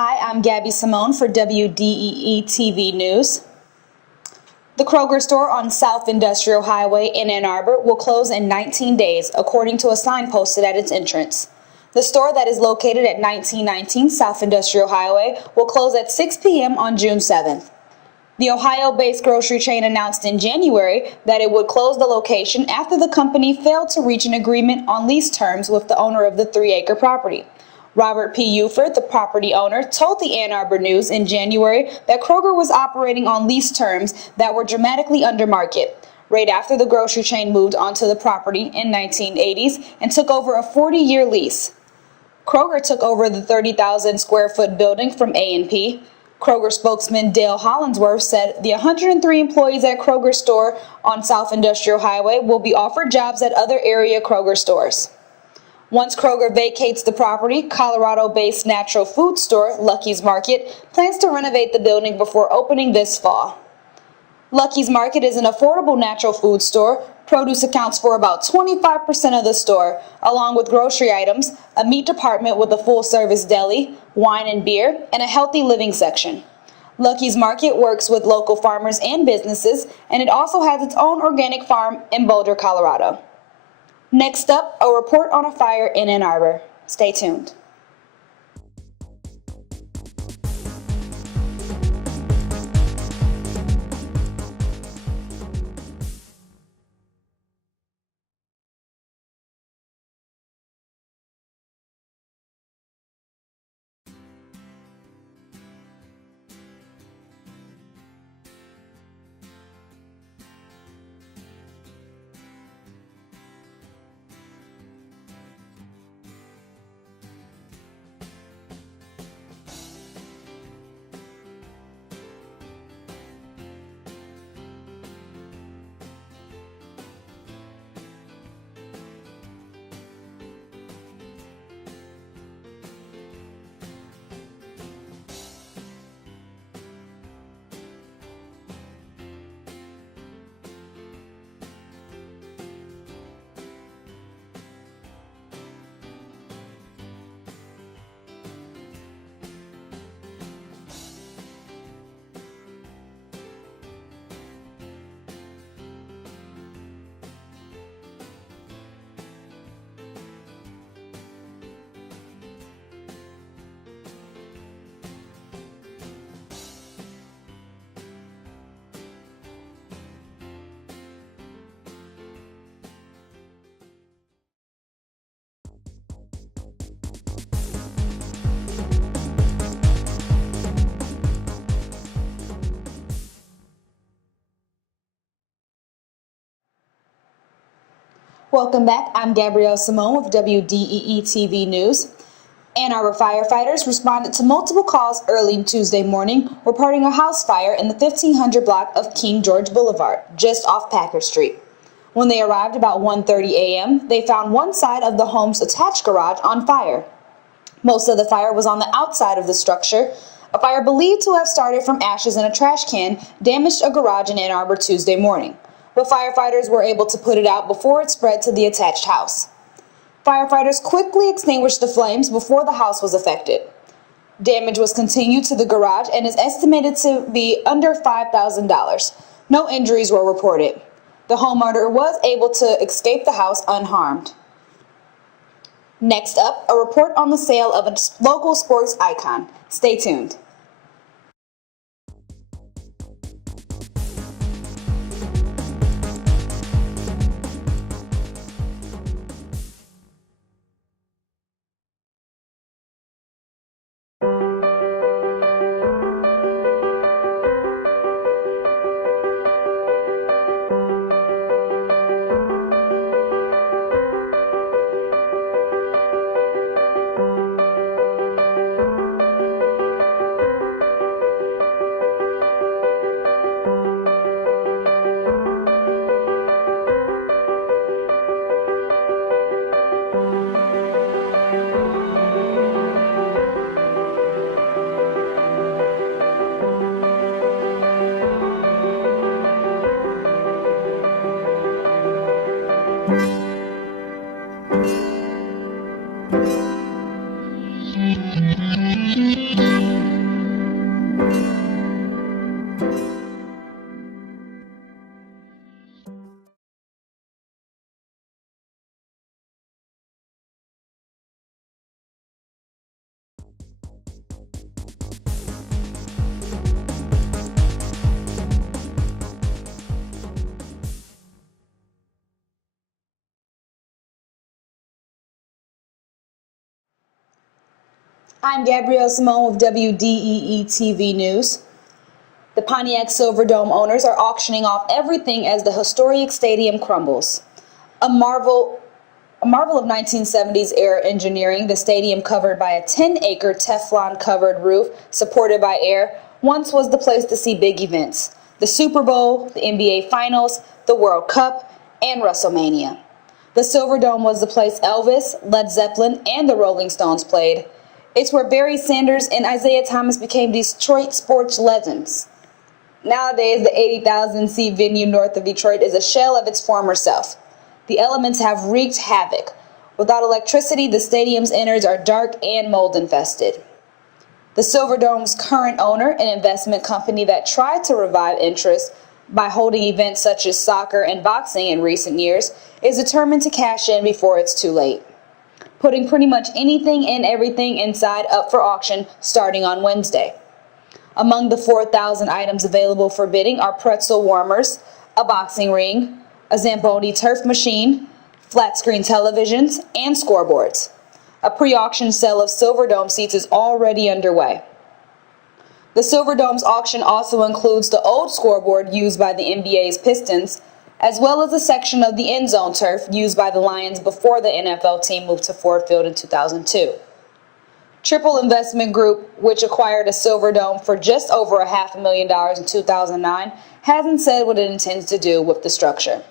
Hi, I'm Gabby Simone for WDEE TV News. The Kroger store on South Industrial Highway in Ann Arbor will close in 19 days, according to a sign posted at its entrance. The store that is located at 1919 South Industrial Highway will close at 6 p.m. on June 7th. The Ohio-based grocery chain announced in January that it would close the location after the company failed to reach an agreement on lease terms with the owner of the 3-acre property. Robert P. Uford, the property owner, told the Ann Arbor News in January that Kroger was operating on lease terms that were dramatically under market, right after the grocery chain moved onto the property in 1980s and took over a 40-year lease. Kroger took over the 30,000 square foot building from A&P. Kroger spokesman Dale Hollingsworth said the 103 employees at Kroger store on South Industrial Highway will be offered jobs at other area Kroger stores. Once Kroger vacates the property, Colorado-based natural food store Lucky's Market plans to renovate the building before opening this fall. Lucky's Market is an affordable natural food store. Produce accounts for about 25% of the store, along with grocery items, a meat department with a full-service deli, wine and beer, and a healthy living section. Lucky's Market works with local farmers and businesses, and it also has its own organic farm in Boulder, Colorado. Next up, a report on a fire in Ann Arbor. Stay tuned. Welcome back. I'm Gabrielle Simone with WDEE TV News. Ann Arbor firefighters responded to multiple calls early Tuesday morning reporting a house fire in the 1500 block of King George Boulevard, just off Packard Street. When they arrived about 1:30 a.m., they found one side of the home's attached garage on fire. Most of the fire was on the outside of the structure. A fire believed to have started from ashes in a trash can damaged a garage in Ann Arbor Tuesday morning, but firefighters were able to put it out before it spread to the attached house. Firefighters quickly extinguished the flames before the house was affected. Damage was continued to the garage and is estimated to be under $5,000. No injuries were reported. The homeowner was able to escape the house unharmed. Next up, a report on the sale of a local sports icon. Stay tuned. I'm Gabrielle Simone with WDEE TV News. The Pontiac Silverdome owners are auctioning off everything as the historic stadium crumbles. A marvel of 1970s era engineering, the stadium covered by a 10-acre Teflon-covered roof supported by air once was the place to see big events. The Super Bowl, the NBA Finals, the World Cup, and WrestleMania. The Silverdome was the place Elvis, Led Zeppelin, and the Rolling Stones played. It's where Barry Sanders and Isaiah Thomas became Detroit sports legends. Nowadays, the 80,000-seat venue north of Detroit is a shell of its former self. The elements have wreaked havoc. Without electricity, the stadium's innards are dark and mold-infested. The Silverdome's current owner, an investment company that tried to revive interest by holding events such as soccer and boxing in recent years, is determined to cash in before it's too late, putting pretty much anything and everything inside up for auction starting on Wednesday. Among the 4,000 items available for bidding are pretzel warmers, a boxing ring, a Zamboni turf machine, flat-screen televisions, and scoreboards. A pre-auction sale of Silverdome seats is already underway. The Silverdome's auction also includes the old scoreboard used by the NBA's Pistons, as well as a section of the end zone turf used by the Lions before the NFL team moved to Ford Field in 2002. Triple Investment Group, which acquired a Silverdome for just over $500,000 in 2009, hasn't said what it intends to do with the structure.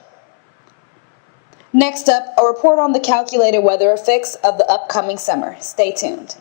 Next up, a report on the calculated weather effects of the upcoming summer. Stay tuned.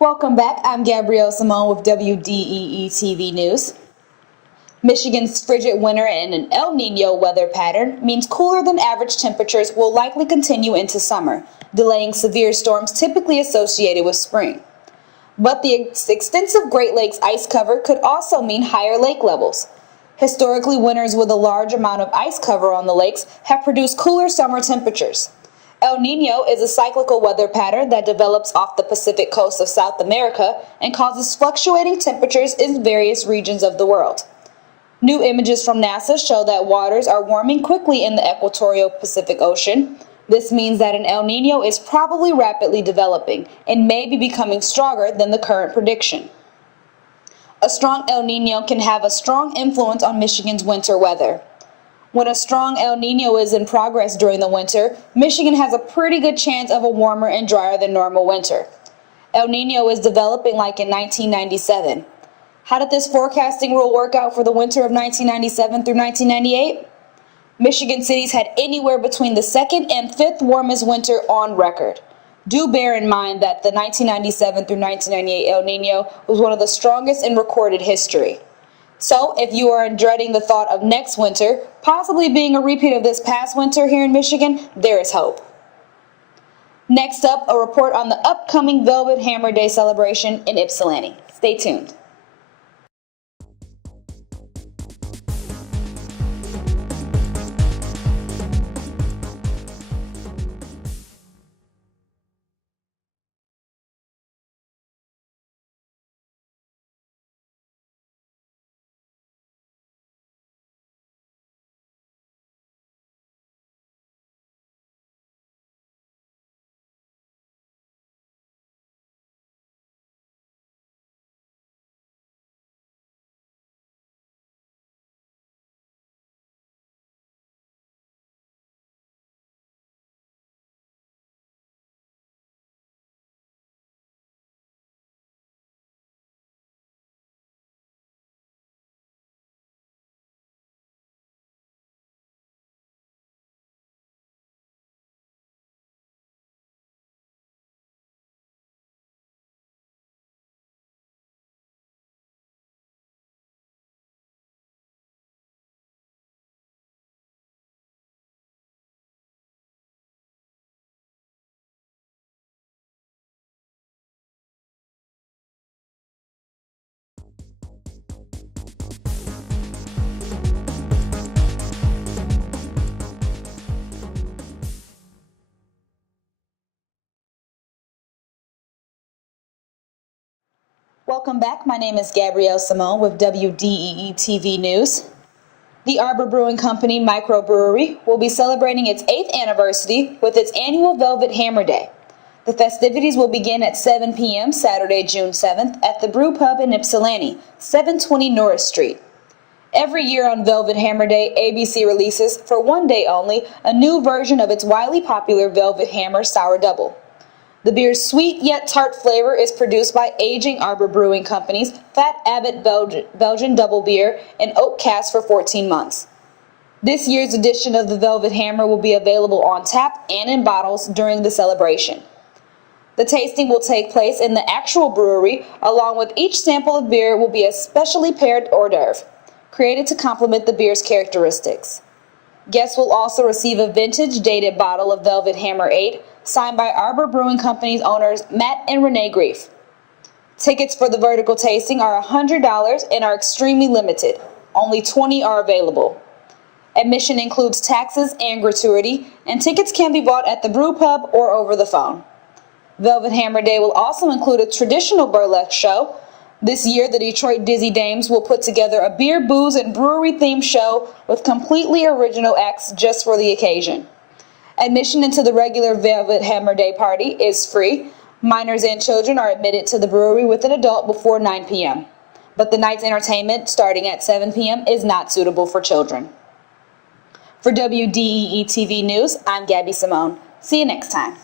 Welcome back. I'm Gabrielle Simone with WDEE TV News. Michigan's frigid winter and an El Niño weather pattern means cooler than average temperatures will likely continue into summer, delaying severe storms typically associated with spring. But the extensive Great Lakes ice cover could also mean higher lake levels. Historically, winters with a large amount of ice cover on the lakes have produced cooler summer temperatures. El Niño is a cyclical weather pattern that develops off the Pacific coast of South America and causes fluctuating temperatures in various regions of the world. New images from NASA show that waters are warming quickly in the equatorial Pacific Ocean. This means that an El Niño is probably rapidly developing and may be becoming stronger than the current prediction. A strong El Niño can have a strong influence on Michigan's winter weather. When a strong El Niño is in progress during the winter, Michigan has a pretty good chance of a warmer and drier than normal winter. El Niño is developing like in 1997. How did this forecasting rule work out for the winter of 1997 through 1998? Michigan cities had anywhere between the second and fifth warmest winter on record. Do bear in mind that the 1997 through 1998 El Niño was one of the strongest in recorded history. So, if you are dreading the thought of next winter possibly being a repeat of this past winter here in Michigan, there is hope. Next up, a report on the upcoming Velvet Hammer Day celebration in Ypsilanti. Stay tuned. Welcome back. My name is Gabrielle Simone with WDEE TV News. The Arbor Brewing Company microbrewery will be celebrating its 8th anniversary with its annual Velvet Hammer Day. The festivities will begin at 7 p.m. Saturday, June 7th at the Brew Pub in Ypsilanti, 720 Norris Street. Every year on Velvet Hammer Day, ABC releases, for one day only, a new version of its widely popular Velvet Hammer Sour Double. The beer's sweet yet tart flavor is produced by aging Arbor Brewing Company's Fat Abbot Belgian Double Beer in oak casks for 14 months. This year's edition of the Velvet Hammer will be available on tap and in bottles during the celebration. The tasting will take place in the actual brewery. Along with each sample of beer will be a specially paired hors d'oeuvre, created to complement the beer's characteristics. Guests will also receive a vintage dated bottle of Velvet Hammer 8, signed by Arbor Brewing Company's owners Matt and Renee Grief. Tickets for the vertical tasting are $100 and are extremely limited. Only 20 are available. Admission includes taxes and gratuity, and tickets can be bought at the brew pub or over the phone. Velvet Hammer Day will also include a traditional burlesque show. This year, the Detroit Dizzy Dames will put together a beer, booze, and brewery-themed show with completely original acts just for the occasion. Admission into the regular Velvet Hammer Day party is free. Minors and children are admitted to the brewery with an adult before 9 p.m. But the night's entertainment, starting at 7 p.m., is not suitable for children. For WDEE TV News, I'm Gabby Simone. See you next time.